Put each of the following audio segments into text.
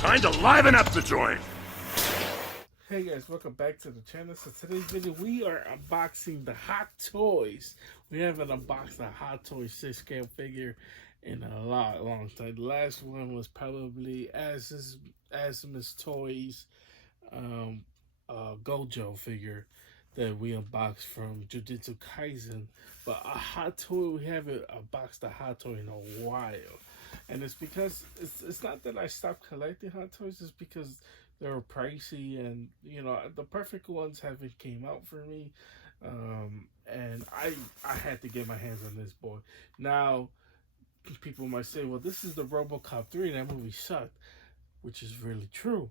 Time to liven up the joint. Hey guys, welcome back to the channel. So today's video, we are unboxing the Hot Toys. We haven't unboxed a Hot Toys 6-scale figure in a long time. The last one was probably Asmus Toys Gojo figure that we unboxed from Jujutsu Kaisen. But a Hot Toy, we haven't unboxed a Hot Toy in a while. And it's because, it's not that I stopped collecting Hot Toys, it's because they were pricey, and you know the perfect ones haven't came out for me, and I had to get my hands on this boy. Now, people might say, "Well, this is the Robocop 3. That movie sucked," which is really true.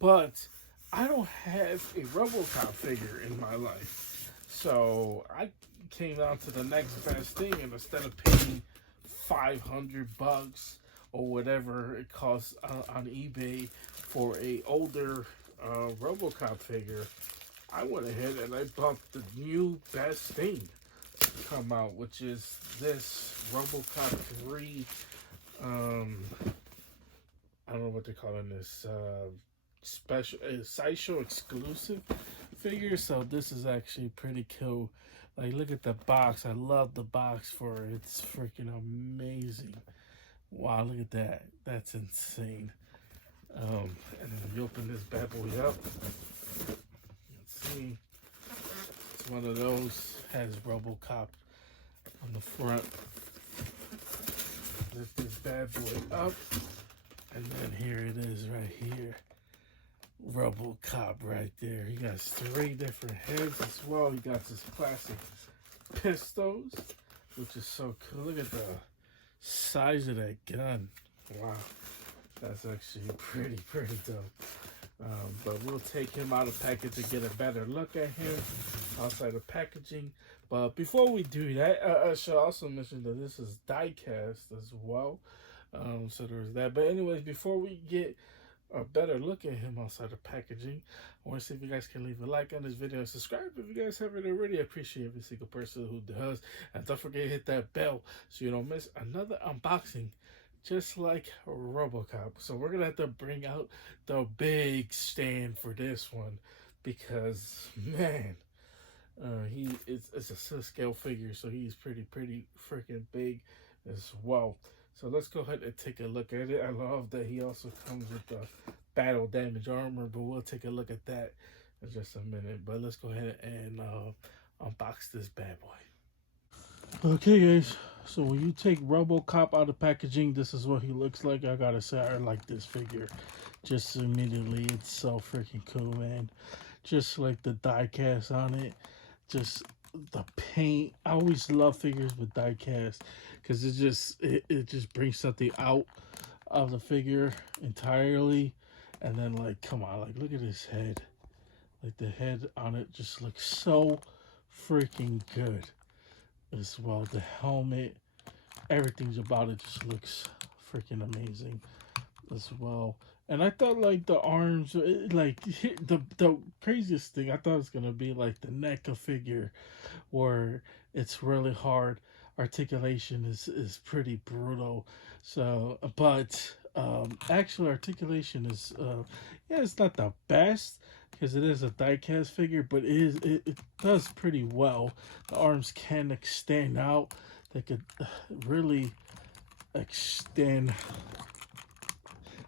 But I don't have a Robocop figure in my life, so I came down to the next best thing, and instead of paying $500 or whatever it costs on eBay for a older Robocop figure, I went ahead and I bought the new best thing to come out, which is this Robocop 3. I don't know what they're calling this, special sideshow exclusive figure. So this is actually pretty cool. Like, look at the box. I love the box for it. It's freaking amazing. Wow, look at that. That's insane. And then you open this bad boy up. Let's see. It's one of those. Has Robocop on the front. Lift this bad boy up. And then here it is right here. Robocop right there. He got 3 different heads as well. He got this plastic pistols, which is so cool. Look at the size of that gun. Wow, that's actually pretty dope. But we'll take him out of package to get a better look at him outside of packaging. But before we do that, I should also mention that this is die cast as well. So there's that. But anyways, before we get a better look at him outside of packaging, I want to see if you guys can leave a like on this video and subscribe if you guys haven't already. I appreciate every single person who does, and don't forget to hit that bell so you don't miss another unboxing just like Robocop. So we're gonna have to bring out the big stand for this one, because man, it's a 6-scale figure, so he's pretty freaking big as well. So let's go ahead and take a look at it. I love that he also comes with the battle damage armor, but we'll take a look at that in just a minute. But let's go ahead and unbox this bad boy. Okay guys, so when you take Robocop out of packaging, this is what he looks like. I gotta say, I like this figure just immediately. It's so freaking cool, man. Just like the die cast on it, just the paint. I always love figures with die cast because it just brings something out of the figure entirely. And then, like, come on, like, look at his head. Like, the head on it just looks so freaking good as well. The helmet, everything about it just looks freaking amazing as well. And I thought, like, the arms, like, the craziest thing, I thought it was going to be, like, the neck of figure, where it's really hard. Articulation is pretty brutal. So, but actually, articulation is, yeah, it's not the best, because it is a die-cast figure, but it does pretty well. The arms can extend out. They could really extend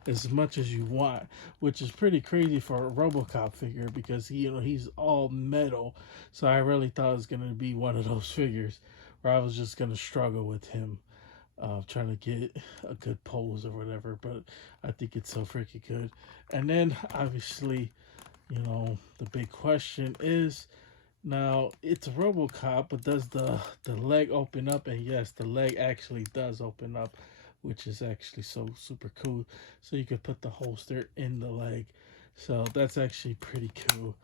as much as you want, which is pretty crazy for a Robocop figure, because he's all metal. So I really thought it was gonna be one of those figures where I was just gonna struggle with him, trying to get a good pose or whatever. But I think it's so freaking good. And then obviously, the big question is, now it's a Robocop, but does the leg open up? And yes, the leg actually does open up, which is actually so super cool. So you could put the holster in the leg. So that's actually pretty cool.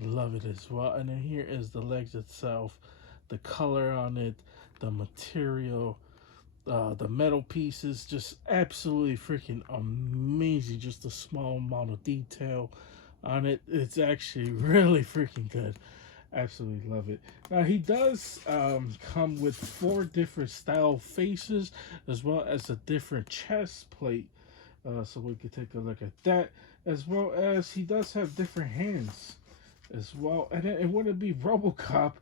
Love it as well. And then here is the legs itself, the color on it, the material, the metal pieces, just absolutely freaking amazing. Just a small amount of detail on it. It's actually really freaking good. Absolutely love it. Now he does come with 4 different style faces, as well as a different chest plate So we could take a look at that, as well as he does have different hands as well. And it wouldn't be Robocop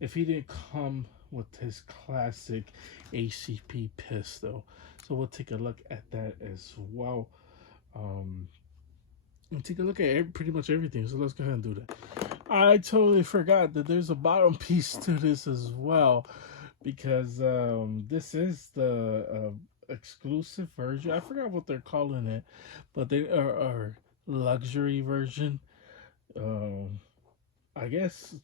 if he didn't come with his classic ACP pistol. So we'll take a look at that as well. Um, and take a look at pretty much everything. So let's go ahead and do that. I totally forgot that there's a bottom piece to this as well, because this is the exclusive version. I forgot what they're calling it, but they are luxury version. Um, I guess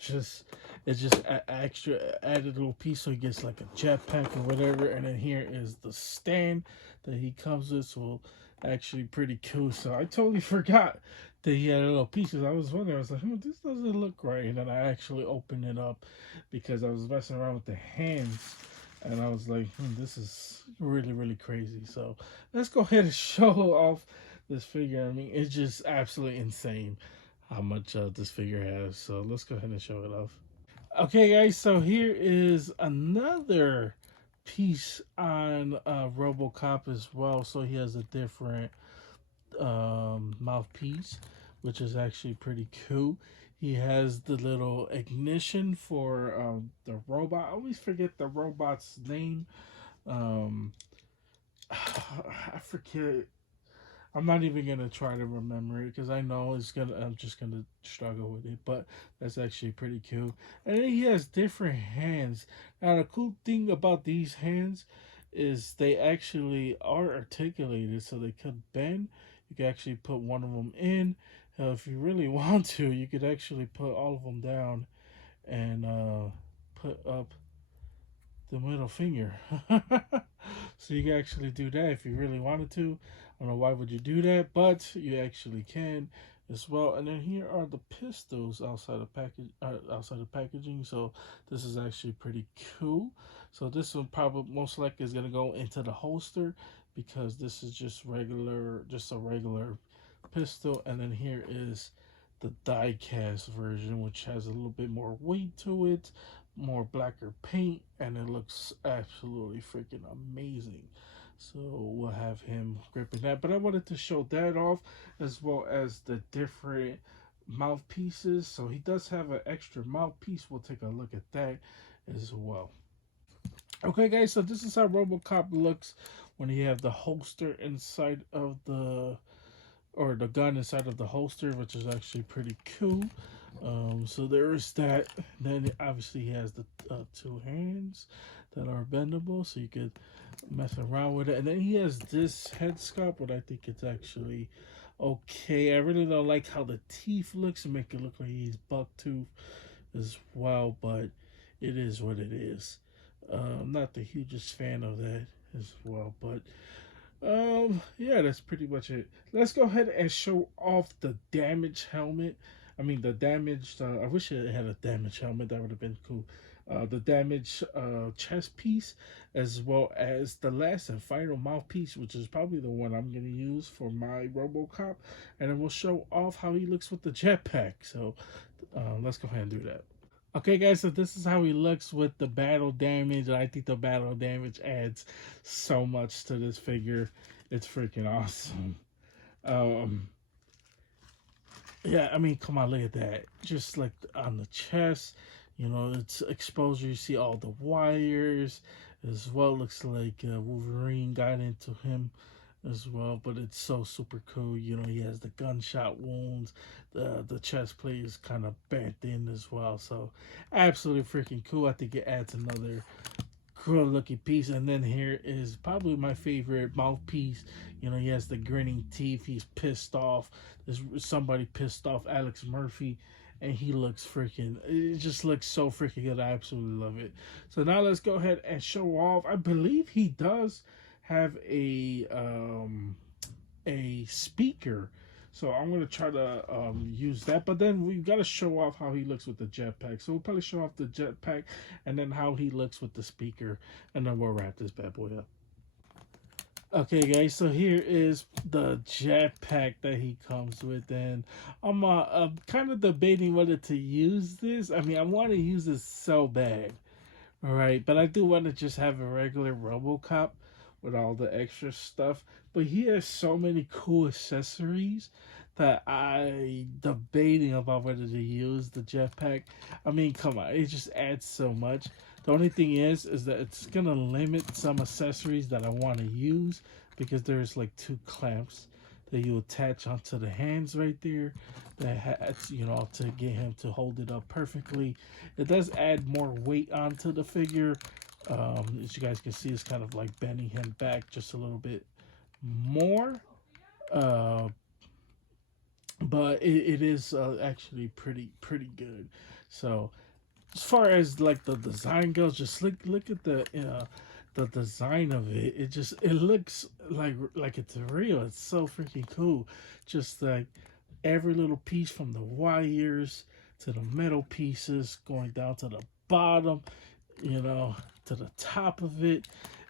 it's just a extra added little piece, so he gets like a jetpack or whatever. And then here is the stand that he comes with, so actually pretty cool. So I totally forgot that he had little pieces. I was wondering, I was like, this doesn't look right. And then I actually opened it up because I was messing around with the hands. And I was like, this is really, really crazy. So let's go ahead and show off this figure. I mean, it's just absolutely insane how much this figure has. So let's go ahead and show it off. Okay, guys, so here is another piece on Robocop as well. So he has a different mouthpiece, which is actually pretty cool. He has the little ignition for the robot. I always forget the robot's name. I forget. I'm not even gonna try to remember it because I know I'm just gonna struggle with it. But that's actually pretty cool. And then he has different hands. Now the cool thing about these hands is they actually are articulated, so they could bend. You can actually put one of them in. If you really want to, you could actually put all of them down and put up the middle finger. So you can actually do that if you really wanted to. I don't know why would you do that, but you actually can as well. And then here are the pistols outside of outside of packaging. So this is actually pretty cool. So this one probably most likely is gonna go into the holster because this is just a regular pistol. And then here is the die cast version, which has a little bit more weight to it, more blacker paint, and it looks absolutely freaking amazing. So we'll have him gripping that. But I wanted to show that off as well as the different mouthpieces. So he does have an extra mouthpiece. We'll take a look at that as well. Okay, guys, so this is how Robocop looks when you have the holster inside of the gun inside of the holster, which is actually pretty cool. So there is that. Then obviously he has the two hands that are bendable, so you could mess around with it. And then he has this head sculpt, but I think it's actually okay. I really don't like how the teeth looks and make it look like he's buck tooth as well, but it is what it is. I'm not the hugest fan of that as well, but yeah, that's pretty much it. Let's go ahead and show off the damaged helmet. I mean, the damaged, I wish it had a damaged helmet. That would have been cool. The damaged chest piece, as well as the last and final mouthpiece, which is probably the one I'm going to use for my Robocop. And then we'll show off how he looks with the jetpack. So let's go ahead and do that. Okay, guys, so this is how he looks with the battle damage. I think the battle damage adds so much to this figure. It's freaking awesome. Yeah, I mean, come on, look at that. Just like on the chest, you know, it's exposure. You see all the wires as well. Looks like Wolverine got into him as well, but it's so super cool. You know, he has the gunshot wounds. The chest plate is kind of bent in as well. So absolutely freaking cool. I think it adds another cool looking piece. And then here is probably my favorite mouthpiece. You know, he has the grinning teeth. He's pissed off. There's somebody pissed off Alex Murphy, and he looks freaking, it just looks so freaking good. I absolutely love it. So now let's go ahead and show off. I believe he does have a speaker, so I'm gonna try to use that, but then we've got to show off how he looks with the jetpack. So we'll probably show off the jetpack and then how he looks with the speaker, and then we'll wrap this bad boy up. Okay, guys, so here is the jetpack that he comes with, and I'm kind of debating whether to use this. I mean, I want to use this so bad, all right, but I do want to just have a regular Robocop with all the extra stuff. But he has so many cool accessories that I debating about whether to use the jetpack. I mean, come on, it just adds so much. The only thing is that it's gonna limit some accessories that I want to use because there's like two clamps that you attach onto the hands right there that has, you know, to get him to hold it up perfectly. It does add more weight onto the figure. As you guys can see, it's kind of like bending him back just a little bit more. Uh, but it is actually pretty good. So as far as like the design goes, just look at the design of it. It looks like it's real. It's so freaking cool. Just like every little piece from the wires to the metal pieces going down to the bottom, you know, to the top of it.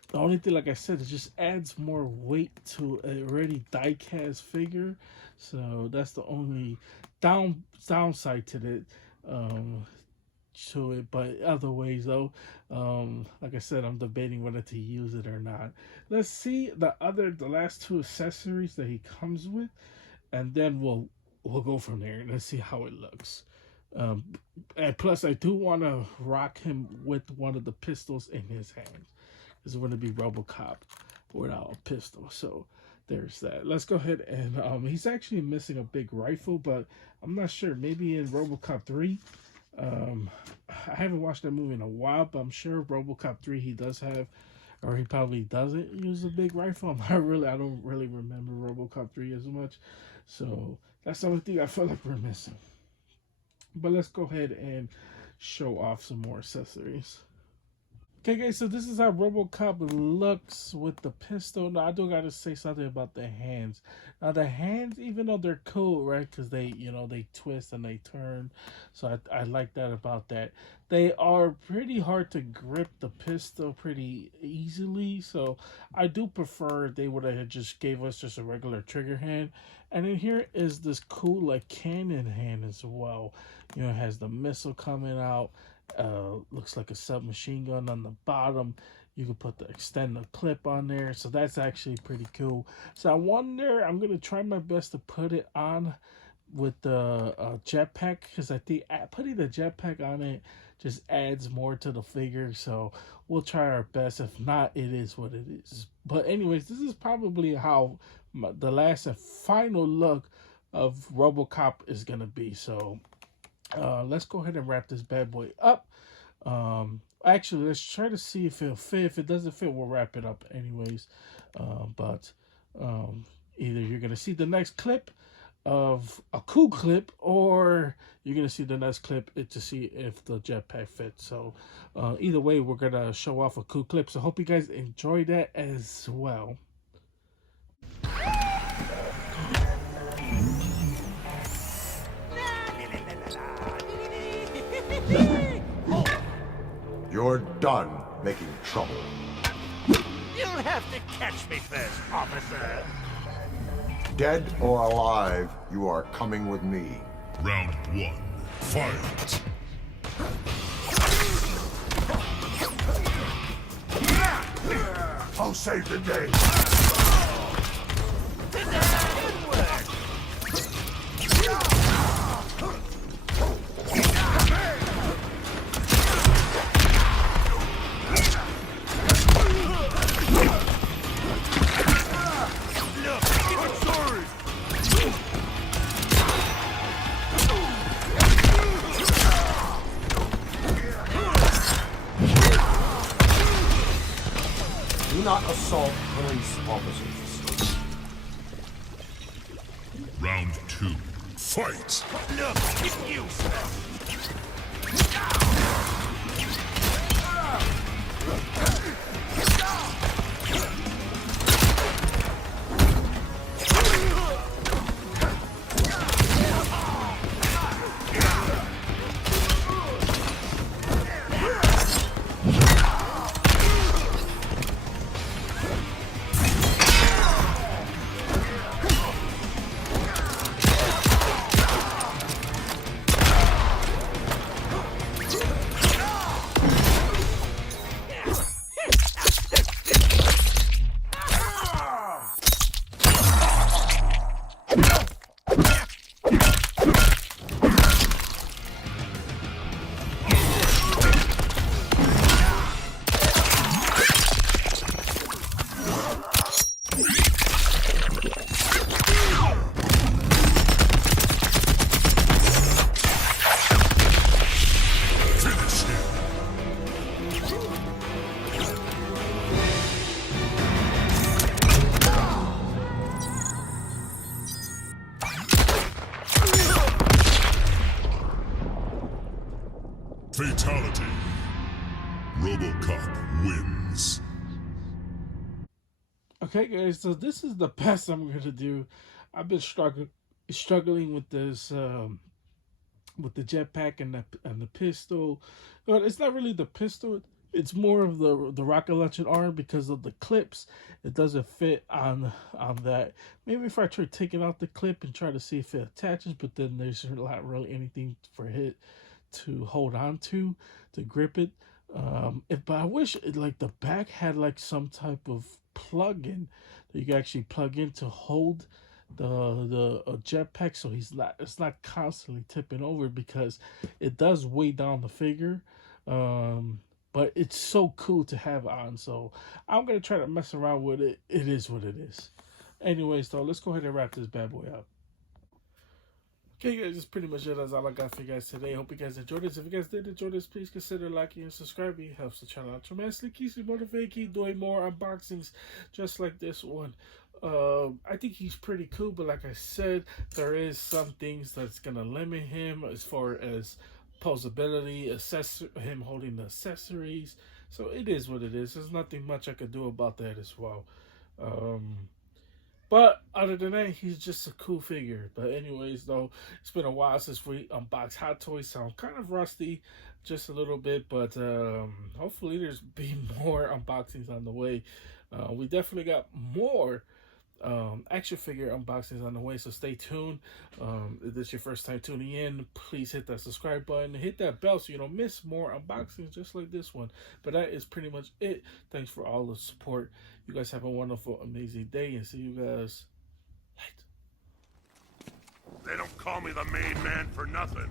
The only thing, like I said, it just adds more weight to a already die-cast figure. So that's the only downside to it. To it, but other ways though, like I said, I'm debating whether to use it or not. Let's see the last two accessories that he comes with, and then we'll go from there and let's see how it looks. And plus, I do want to rock him with one of the pistols in his hands. It's going to be Robocop without a pistol. So there's that. Let's go ahead and he's actually missing a big rifle, but I'm not sure. Maybe in Robocop 3. I haven't watched that movie in a while, but I'm sure Robocop 3 he does have, or he probably doesn't use a big rifle. I don't really remember Robocop 3 as much. So that's the only thing I feel like we're missing. But let's go ahead and show off some more accessories. Okay, guys, so this is how Robocop looks with the pistol. Now, I do got to say something about the hands. Now, the hands, even though they're cool, right, because they, you know, they twist and they turn. So I like that about that. They are pretty hard to grip the pistol pretty easily. So I do prefer they would have just gave us just a regular trigger hand. And then here is this cool, like, cannon hand as well. You know, it has the missile coming out. Looks like a submachine gun on the bottom. You can put the extended clip on there, so that's actually pretty cool. So I wonder, I'm gonna try my best to put it on with the jetpack, because I think putting the jetpack on it just adds more to the figure. So we'll try our best. If not, it is what it is. But anyways, this is probably how the last and final look of Robocop is gonna be. So let's go ahead and wrap this bad boy up. Actually, let's try to see if it'll fit. If it doesn't fit, we'll wrap it up anyways. But either you're gonna see the next clip of a cool clip, or you're gonna see the next clip to see if the jetpack fits. So either way, we're gonna show off a cool clip. So hope you guys enjoy that as well. You're done making trouble. You'll have to catch me first, officer. Dead or alive, you are coming with me. Round 1. Fight! I'll save the day. Do not assault police officers. Round 2. Fight! Look, it's you, Robocop wins. Okay, guys, so this is the best I'm gonna do. I've been struggling with this with the jetpack and the pistol. But it's not really the pistol. It's more of the rocket launcher arm because of the clips. It doesn't fit on that. Maybe if I try taking out the clip and try to see if it attaches, but then there's not really anything for it to hold on to grip it. But I wish like the back had like some type of plug-in that you can actually plug in to hold the jetpack, so it's not constantly tipping over because it does weigh down the figure. But it's so cool to have on, so I'm gonna try to mess around with it. It is what it is. Anyways, though, let's go ahead and wrap this bad boy up. Okay, guys, that's pretty much it. That's all I got for you guys today. Hope you guys enjoyed this. If you guys did enjoy this, please consider liking and subscribing. It helps the channel out tremendously. Keeps me motivated. Keep doing more unboxings just like this one. I think he's pretty cool, but like I said, there is some things that's gonna limit him as far as posability, him holding the accessories. So it is what it is. There's nothing much I could do about that as well. But other than that, he's just a cool figure. But anyways, though, it's been a while since we unboxed Hot Toys, so I'm kind of rusty, just a little bit. But hopefully there's be more unboxings on the way. We definitely got more action figure unboxings on the way, so stay tuned. If this is your first time tuning in, please hit that subscribe button, hit that bell so you don't miss more unboxings just like this one. But that is pretty much it. Thanks for all the support. You guys have a wonderful, amazing day, and see you guys later. They don't call me the main man for nothing.